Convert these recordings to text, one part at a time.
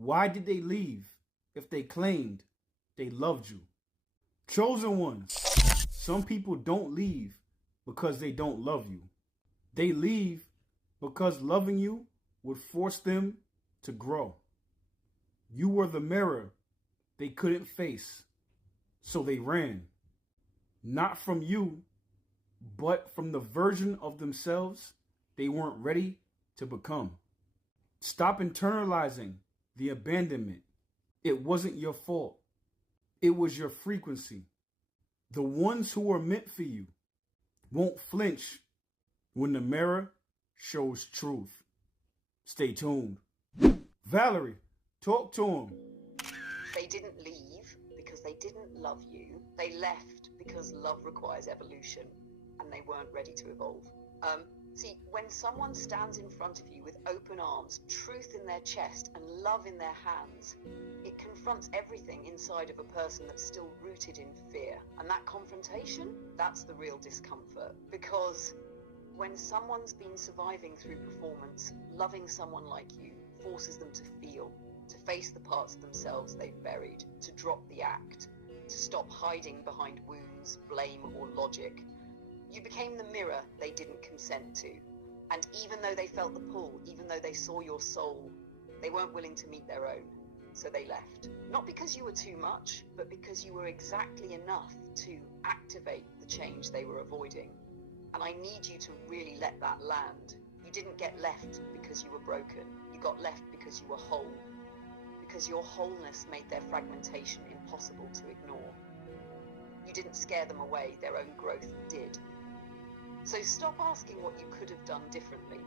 Why did they leave if they claimed they loved you? Chosen ones, some people don't leave because they don't love you. They leave because loving you would force them to grow. You were the mirror they couldn't face, so they ran. Not from you, but from the version of themselves they weren't ready to become. Stop internalizing the abandonment. It wasn't your fault. It was your frequency. The ones who are meant for you won't flinch when the mirror shows truth. Stay tuned. Valerie, talk to him. They didn't leave because they didn't love you. They left because love requires evolution and they weren't ready to evolve. See, when someone stands in front of you with open arms, truth in their chest and love in their hands, it confronts everything inside of a person that's still rooted in fear. And that confrontation, that's the real discomfort. Because when someone's been surviving through performance, loving someone like you forces them to feel, to face the parts of themselves they've buried, to drop the act, to stop hiding behind wounds, blame, or logic. You became the mirror they didn't consent to. And even though they felt the pull, even though they saw your soul, they weren't willing to meet their own. So they left. Not because you were too much, but because you were exactly enough to activate the change they were avoiding. And I need you to really let that land. You didn't get left because you were broken. You got left because you were whole. Because your wholeness made their fragmentation impossible to ignore. You didn't scare them away, their own growth did. So stop asking what you could have done differently.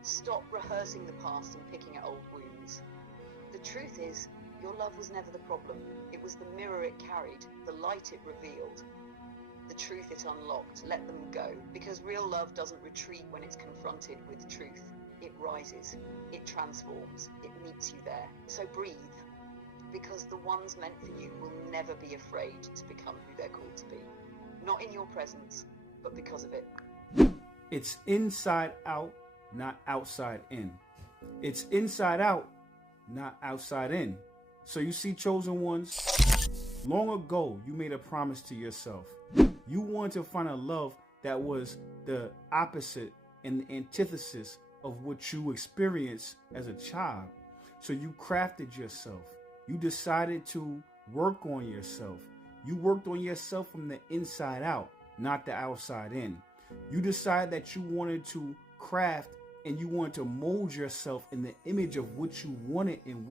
Stop rehearsing the past and picking at old wounds. The truth is, your love was never the problem. It was the mirror it carried, the light it revealed, the truth it unlocked. Let them go, because real love doesn't retreat when it's confronted with truth. It rises, it transforms, it meets you there. So breathe, because the ones meant for you will never be afraid to become who they're called to be. Not in your presence, but because of it. It's inside out, not outside in. It's inside out, not outside in. So you see, chosen ones, long ago you made a promise to yourself. You wanted to find a love that was the opposite and the antithesis of what you experienced as a child. So you crafted yourself. You decided to work on yourself. You worked on yourself from the inside out, not the outside in. You decided that you wanted to craft and you wanted to mold yourself in the image of what you wanted and